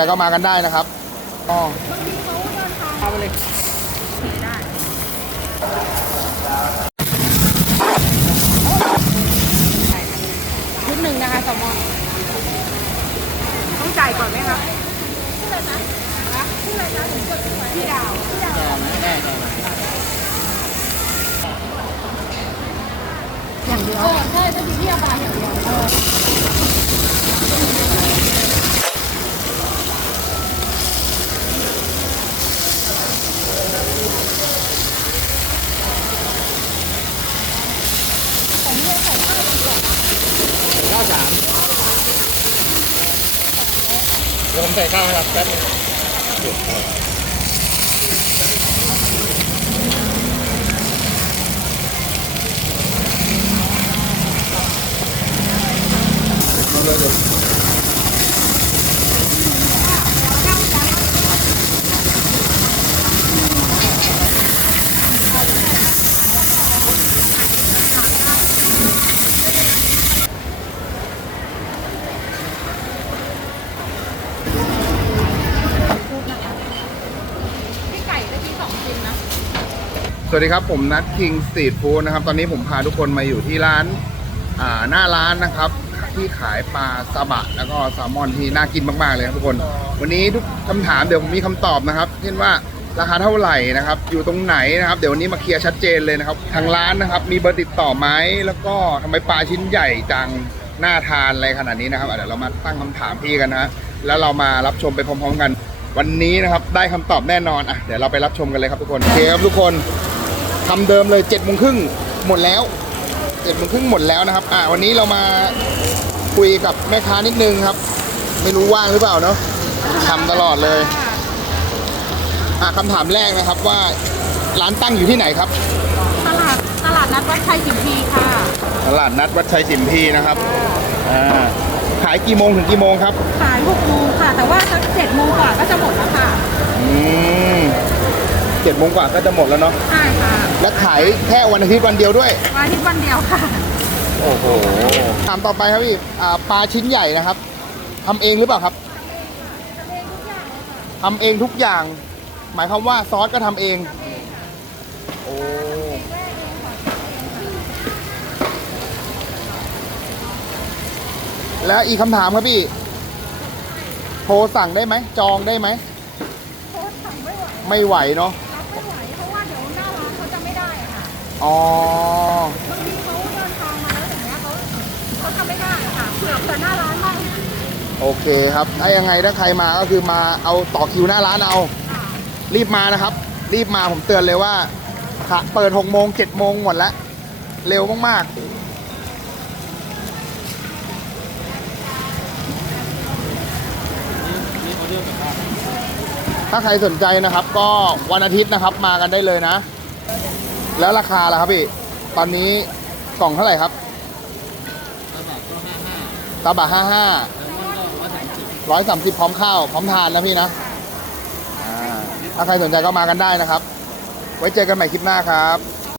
แต่ก็มากันได้นะครับอ๋อเอาไปเลยชุดหนึ่งนะคะแซลมอนต้องจ่ายก่อนไหมคะชื่ออะไรนะชื่ออะไรนะพี่ดาวพี่ดาวได้ครับอย่างเดียวใช่จะมีพี่อาบาอย่างเดียวเออ ข้าวสาม เดี๋ยวผมใส่ข้าวให้ครับแป๊บนึงเอาเลยเดี๋ยว สวัสดีครับ ผมนัทคิงสตรีทฟู้ดนะครับ ตอนนี้ผมพาทุกคนมาอยู่ที่ร้านาหน้าร้านนะครับ ที่ขายปลาซาบะแล้วก็แซลมอนที่น่ากินมากๆเลยครับทุกคน วันนี้ทุกคำถามเดี๋ยวผมมีคำตอบนะครับ เช่นว่าราคาเท่าไหร่นะครับ อยู่ตรงไหนนะครับ เดี๋ยววันนี้มาเคลียร์ชัดเจนเลยนะครับ ทางร้านนะครับ มีเบอร์ติดต่อไหมแล้วก็ทำไมปลาชิ้นใหญ่จังน่าทานอะไรขนาดนี้นะครับเดี๋ยวเรามาตั้งคำถามพี่กันนะฮะแล้วเรามารับชมไปพร้อมๆกัน วันนี้นะครับได้คำตอบแน่นอนอะเดี๋ยวเราไปรับชมกันเลยครับทุกคนโอเคครับทุกคน ทำเดิมเลย7จ็ดโมงครึ่งหมดแล้ว7จ็ดโมงครึ่งหมดแล้วนะครับ อ่าวันนี้เรามาคุยกับแม่ค้านิดนึงครับ ไม่รู้ว่างหรือเปล่าเนาะทำตลอดเลย อ่าคำถามแรกนะครับว่าร้านตั้งอยู่ที่ไหนครับ ตลาดตลาดนัดวัดชัยสิมพีค่ะ ตลาดนัดวัดชัยจิมพีนะครับ อ่าขายกี่โมงถึงกี่โมงครับ ขาย6โมงค่ะ แต่ว่าสักเจ็ดโมงกว่าก็จะหมดแล้วค่ะ อืมเจ็ดโมงกว่าก็จะหมดแล้วเนาะใช่ค่ะและขายแค่วันอาทิตย์วันเดียวด้วย วันอาทิตย์วันเดียวค่ะ โอ้โหถามต่อไปครับพี่อ่าปลาชิ้นใหญ่นะครับทำเองหรือเปล่าครับทำเองทุกอย่าง หมายความว่าซอสก็ทำเองโอ้แล้วอีกคำถามครับพี่ โทรสั่งได้ไหม จองได้ไหมโค้ชสั่งไม่ไหว ไม่ไหวเนาะ อ๋อ บางทีเขาเดินทางมาแล้วอย่างเงี้ยเขาเขาทำไม่ได้อะค่ะเผื่อเผื่อหน้าร้านบ้างโอเคครับ ถ้ายังไงถ้าใครมาก็คือมาเอาต่อคิวหน้าร้านเอา ค่ะรีบมานะครับ รีบมาผมเตือนเลยว่าขะเปิด6โมง7โมงหมดแล้ว เร็วมากๆ ถ้าใครสนใจนะครับ ก็วันอาทิตย์นะครับมากันได้เลยนะ แล้วราคาล่ะครับพี่ ตอนนี้กล่องเท่าไหร่ครับตาบะห้าห้าร้อยสามสิบพร้อมข้าว พร้อมทานนะพี่นะถ้าใครสนใจก็มากันได้นะครับ ไว้เจอกันใหม่คลิปหน้าครับ